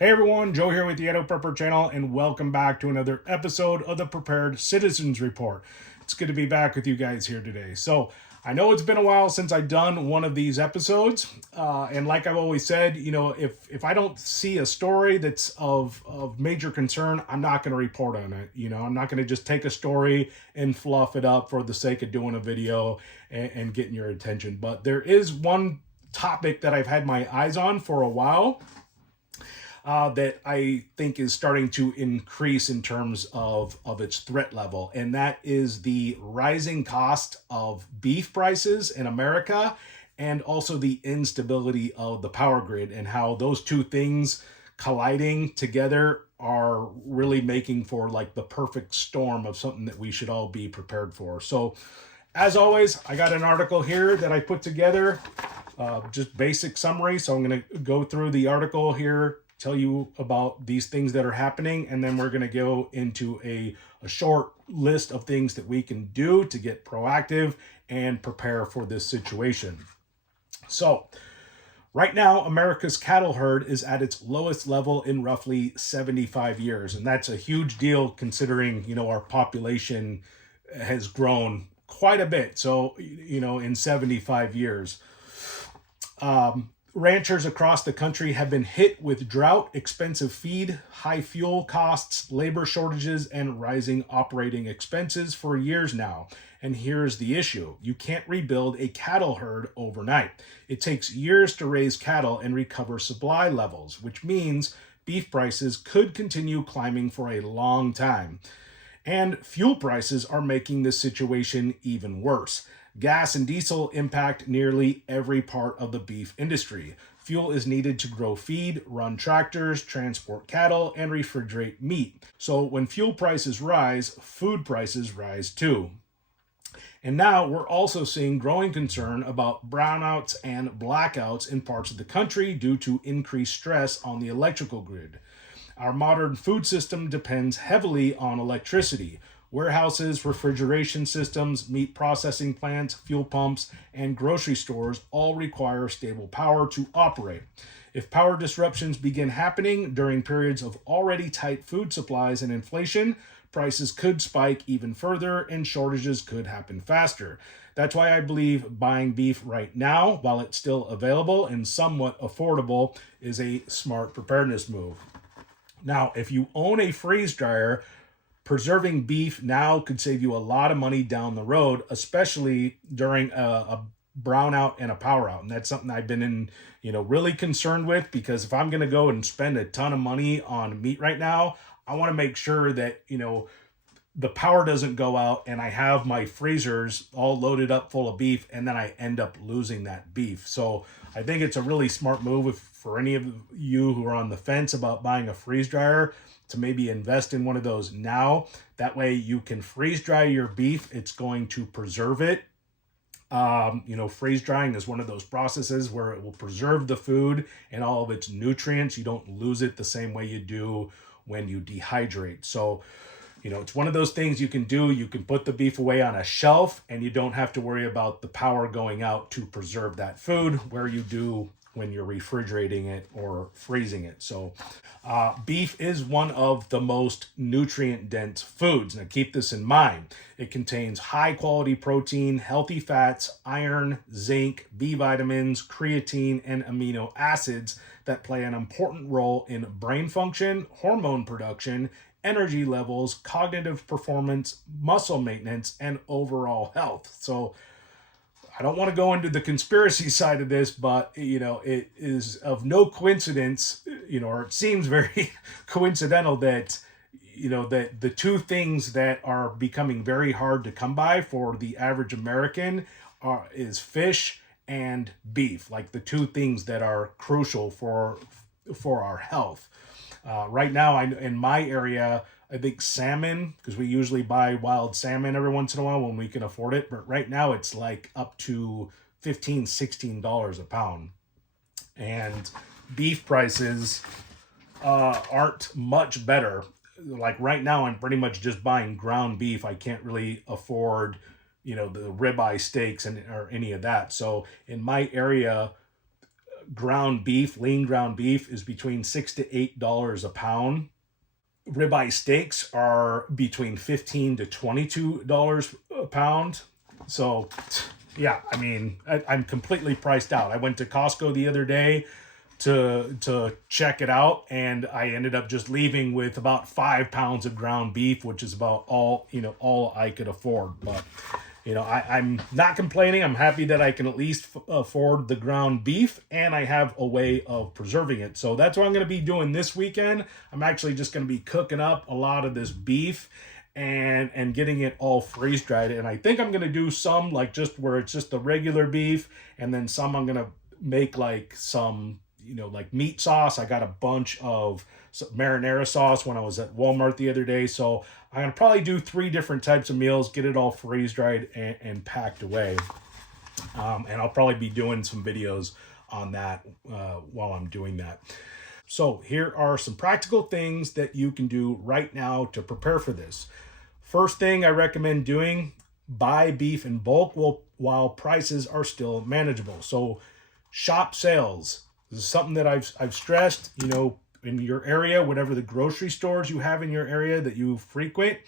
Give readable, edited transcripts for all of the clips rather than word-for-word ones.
Hey everyone, Joe here with the Idaho Prepper channel, and welcome back to another episode of the Prepared Citizens Report. It's good to be back with you guys here today. So, I know it's been a while since I've done one of these episodes, and like I've always said, if I don't see a story that's of major concern, I'm not going to report on it. I'm not going to just take a story and fluff it up for the sake of doing a video and getting your attention. But there is one topic that I've had my eyes on for a while that I think is starting to increase in terms of its threat level. And that is the rising cost of beef prices in America, and also the instability of the power grid, and how those two things colliding together are really making for like the perfect storm of something that we should all be prepared for. So as always, I got an article here that I put together, just basic summary. So I'm going to go through the article here, tell you about these things that are happening, and then we're going to go into a short list of things that we can do to get proactive and prepare for this situation. So right now, America's cattle herd is at its lowest level in roughly 75 years, and that's a huge deal considering, our population has grown quite a bit. So, in 75 years. Ranchers across the country have been hit with drought, expensive feed, high fuel costs, labor shortages, and rising operating expenses for years now. And here's the issue: you can't rebuild a cattle herd overnight. It takes years to raise cattle and recover supply levels, which means beef prices could continue climbing for a long time. And fuel prices are making this situation even worse. Gas and diesel impact nearly every part of the beef industry. Fuel is needed to grow feed, run tractors, transport cattle, and refrigerate meat. So when fuel prices rise, food prices rise too. And now we're also seeing growing concern about brownouts and blackouts in parts of the country due to increased stress on the electrical grid. Our modern food system depends heavily on electricity. Warehouses, refrigeration systems, meat processing plants, fuel pumps, and grocery stores all require stable power to operate. If power disruptions begin happening during periods of already tight food supplies and inflation, prices could spike even further and shortages could happen faster. That's why I believe buying beef right now, while it's still available and somewhat affordable, is a smart preparedness move. Now, if you own a freeze dryer, preserving beef now could save you a lot of money down the road, especially during a brownout and a power out. And that's something I've been really concerned with, because if I'm going to go and spend a ton of money on meat right now, I want to make sure that, the power doesn't go out and I have my freezers all loaded up full of beef, and then I end up losing that beef. So I think it's a really smart move for any of you who are on the fence about buying a freeze dryer to maybe invest in one of those now. That way you can freeze dry your beef. It's going to preserve it. Freeze drying is one of those processes where it will preserve the food and all of its nutrients. You don't lose it the same way you do when you dehydrate. So, it's one of those things you can do. You can put the beef away on a shelf and you don't have to worry about the power going out to preserve that food, where you do when you're refrigerating it or freezing it. So beef is one of the most nutrient dense foods. Now keep this in mind. It contains high quality protein, healthy fats, iron, zinc, B vitamins, creatine, and amino acids that play an important role in brain function, hormone production, energy levels, cognitive performance, muscle maintenance, and overall health. So I don't want to go into the conspiracy side of this, but it is of no coincidence, or it seems very coincidental that that the two things that are becoming very hard to come by for the average American is fish and beef, like the two things that are crucial for our health. Right now, in my area, I think salmon, because we usually buy wild salmon every once in a while when we can afford it. But right now it's like up to $15-16 a pound. And beef prices aren't much better. Like right now, I'm pretty much just buying ground beef. I can't really afford, the ribeye steaks or any of that. So in my area, ground beef, lean ground beef, is between $6 to $8 a pound. Ribeye steaks are between $15 to $22 a pound. So, yeah, I mean, I'm completely priced out. I went to Costco the other day to check it out, and I ended up just leaving with about 5 pounds of ground beef, which is about all I could afford. But I'm not complaining. I'm happy that I can at least afford the ground beef, and I have a way of preserving it. So that's what I'm going to be doing this weekend. I'm actually just going to be cooking up a lot of this beef and getting it all freeze dried. And I think I'm going to do some like just where it's just the regular beef, and then some I'm going to make like some like meat sauce. I got a bunch of marinara sauce when I was at Walmart the other day. So I'm going to probably do 3 different types of meals, get it all freeze dried and packed away. And I'll probably be doing some videos on that while I'm doing that. So here are some practical things that you can do right now to prepare for this. First thing I recommend doing, buy beef in bulk while prices are still manageable. So shop sales. This is something that I've stressed, in your area, whatever the grocery stores you have in your area that you frequent,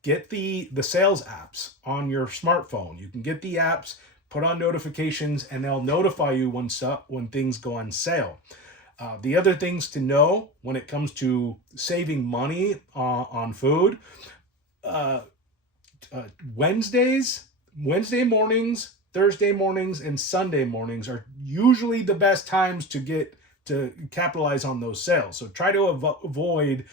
get the sales apps on your smartphone. You can get the apps, put on notifications, and they'll notify you when things go on sale. The other things to know when it comes to saving money on food, Wednesday mornings, Thursday mornings, and Sunday mornings are usually the best times to capitalize on those sales. So try to avoid,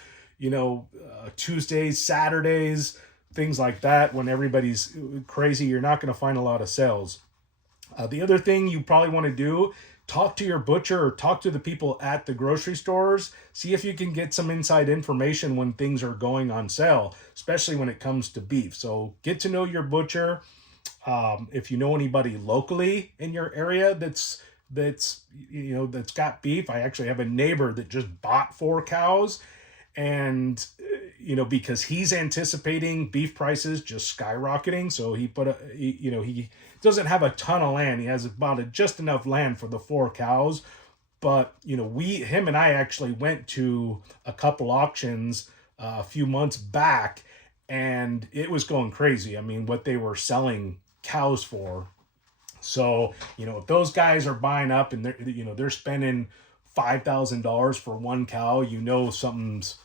Tuesdays, Saturdays, things like that. When everybody's crazy, you're not going to find a lot of sales. The other thing you probably want to do, talk to your butcher or talk to the people at the grocery stores. See if you can get some inside information when things are going on sale, especially when it comes to beef. So get to know your butcher. If you know anybody locally in your area that's got beef. I actually have a neighbor that just bought 4 cows, and because he's anticipating beef prices just skyrocketing, so he doesn't have a ton of land. He has about just enough land for the 4 cows. But him and I actually went to a couple auctions a few months back, and it was going crazy. I mean, what they were selling cows for. So, if those guys are buying up and they're spending $5,000 for 1 cow, something's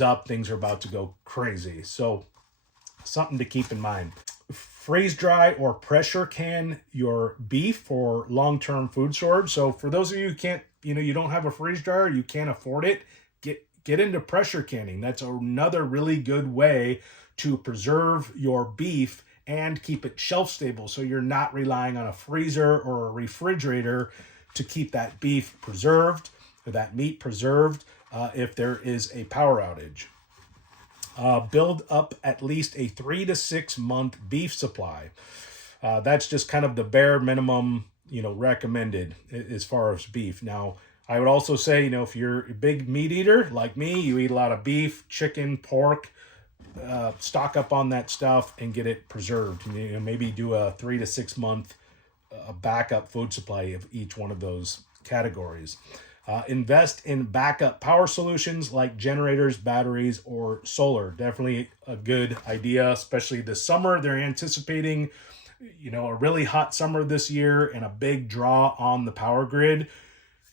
up. Things are about to go crazy. So, something to keep in mind. Freeze dry or pressure can your beef for long-term food storage. So, for those of you who can't, you don't have a freeze dryer, you can't afford it, get into pressure canning. That's another really good way to preserve your beef and keep it shelf stable, so you're not relying on a freezer or a refrigerator to keep that beef preserved or that meat preserved if there is a power outage. Build up at least a 3 to 6 month beef supply. That's just kind of the bare minimum, recommended as far as beef. Now, I would also say, if you're a big meat eater like me, you eat a lot of beef, chicken, pork, stock up on that stuff and get it preserved. Maybe do a 3 to 6 month backup food supply of each one of those categories. Invest in backup power solutions like generators, batteries, or solar. Definitely a good idea, especially this summer. They're anticipating, a really hot summer this year and a big draw on the power grid.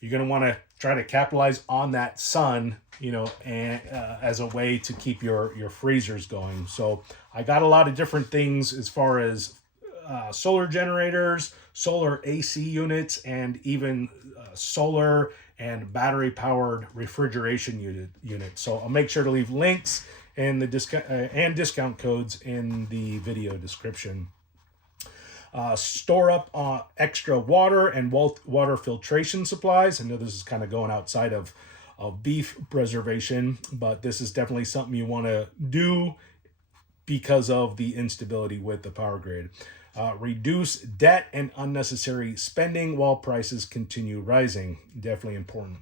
You're going to want to try to capitalize on that sun, and as a way to keep your freezers going. So I got a lot of different things as far as solar generators, solar AC units, and even solar and battery powered refrigeration units. So I'll make sure to leave links and the discount codes in the video description. Store up extra water and water filtration supplies. I know this is kind of going outside of beef preservation, but this is definitely something you want to do because of the instability with the power grid. Reduce debt and unnecessary spending while prices continue rising. Definitely important.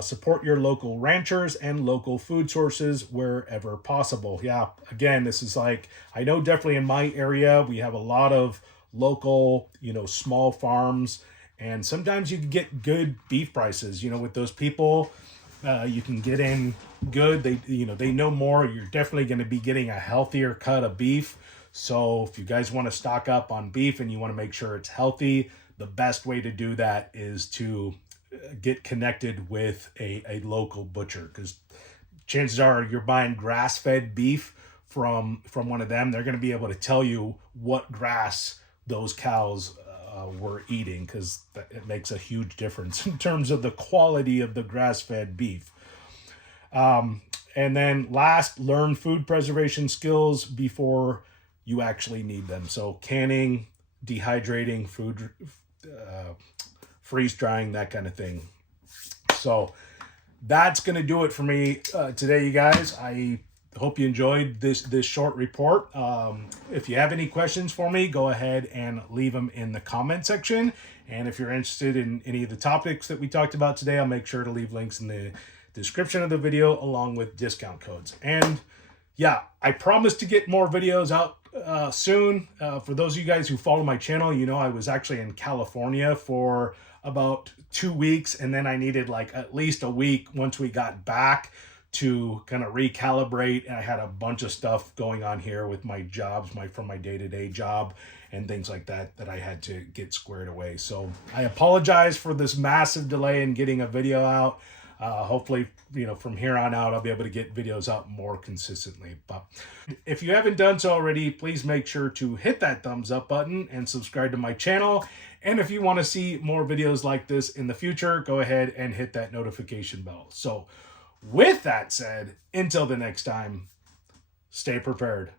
Support your local ranchers and local food sources wherever possible. Yeah, again, this is like, I know definitely in my area, we have a lot of local, small farms, And sometimes you can get good beef prices, you know, with those people. You can get in good. They know more. You're definitely going to be getting a healthier cut of beef. So if you guys want to stock up on beef and you want to make sure it's healthy, the best way to do that is to get connected with a local butcher, because chances are you're buying grass-fed beef from one of them. They're going to be able to tell you what grass those cows were eating, because it makes a huge difference in terms of the quality of the grass-fed beef. And then last, learn food preservation skills before you actually need them. So canning, dehydrating, food, freeze drying, that kind of thing. So that's going to do it for me today, you guys. I hope you enjoyed this short report. If you have any questions for me, go ahead and leave them in the comment section. And if you're interested in any of the topics that we talked about today, I'll make sure to leave links in the description of the video along with discount codes. And yeah, I promise to get more videos out soon. For those of you guys who follow my channel, you know I was actually in California for about 2 weeks, and then I needed like at least a week once we got back to kind of recalibrate. And I had a bunch of stuff going on here with my jobs, from my day-to-day job and things like that I had to get squared away. So I apologize for this massive delay in getting a video out. Hopefully, from here on out, I'll be able to get videos out more consistently. But if you haven't done so already, please make sure to hit that thumbs up button and subscribe to my channel. And if you want to see more videos like this in the future, go ahead and hit that notification bell. So with that said, until the next time, stay prepared.